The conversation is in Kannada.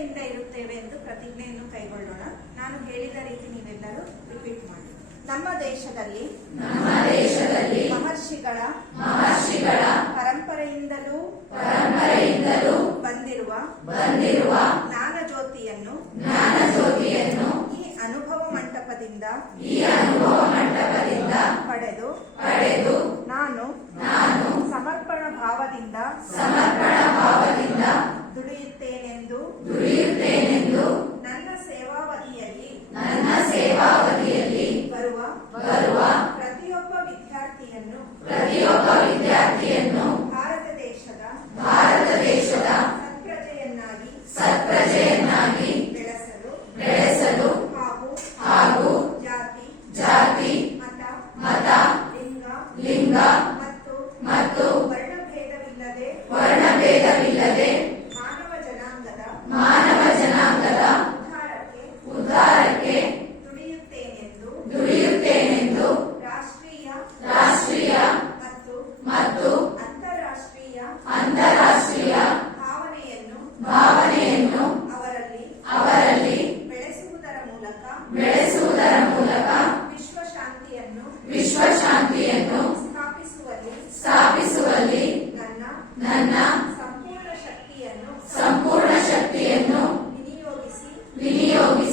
ನಿಷ್ಠೆಯಿಂದ ಇರುತ್ತೇವೆ ಎಂದು ಪ್ರತಿಜ್ಞೆಯನ್ನು ಕೈಗೊಳ್ಳೋಣ. ನಾನು ಹೇಳಿದ ರೀತಿ ನೀವೆಲ್ಲರೂ ರಿಪೀಟ್ ಮಾಡಿ. ನಮ್ಮ ದೇಶದಲ್ಲಿ ದೇಶದಲ್ಲಿ ಮಹರ್ಷಿಗಳ ಮಹರ್ಷಿಗಳ ಪರಂಪರೆಯಿಂದಲೂ ಪರಂಪರೆಯಿಂದಲೂ ಬಂದಿರುವ ಬಂದಿರುವ ಜ್ಞಾನ ಜ್ಯೋತಿಯನ್ನು ಜ್ಞಾನ ಜ್ಯೋತಿಯನ್ನು ಈ ಅನುಭವ ಮಂಟಪದಿಂದ ಈ ಬರುವ ಪ್ರತಿಯೊಬ್ಬ ವಿದ್ಯಾರ್ಥಿಯನ್ನು ಪ್ರತಿಯೊಬ್ಬ ವಿದ್ಯಾರ್ಥಿಯನ್ನು ಭಾರತ ದೇಶದ ಭಾರತ ದೇಶದ ಸತ್ಪ್ರಜೆಯನ್ನಾಗಿ ಸತ್ಪ್ರಜೆಯನ್ನಾಗಿ ಬೆಳೆಸಲು ಬೆಳೆಸಲು ಹಾಗೂ ಹಾಗೂ ಜಾತಿ ಜಾತಿ ಮತ ಮತ ಲಿಂಗ ಲಿಂಗ ಮತ್ತು ಮತ್ತು ವರ್ಣಭೇದವಿಲ್ಲದೆ ವರ್ಣಭೇದವಿಲ್ಲದೆ ಮಾನವ ಜನಾಂಗದ ಮಾನವ ಭಾವನೆಯನ್ನು ಅವರಲ್ಲಿ ಅವರಲ್ಲಿ ಬೆಳೆಸುವುದರ ಮೂಲಕ ಬೆಳೆಸುವುದರ ಮೂಲಕ ವಿಶ್ವ ಶಾಂತಿಯನ್ನು ವಿಶ್ವ ಶಾಂತಿಯನ್ನು ಸ್ಥಾಪಿಸುವಲ್ಲಿ ಸ್ಥಾಪಿಸುವಲ್ಲಿ ನನ್ನ ನನ್ನ ಸಂಪೂರ್ಣ ಶಕ್ತಿಯನ್ನು ಸಂಪೂರ್ಣ ಶಕ್ತಿಯನ್ನು ವಿನಿಯೋಗಿಸಿ ವಿನಿಯೋಗಿಸಿ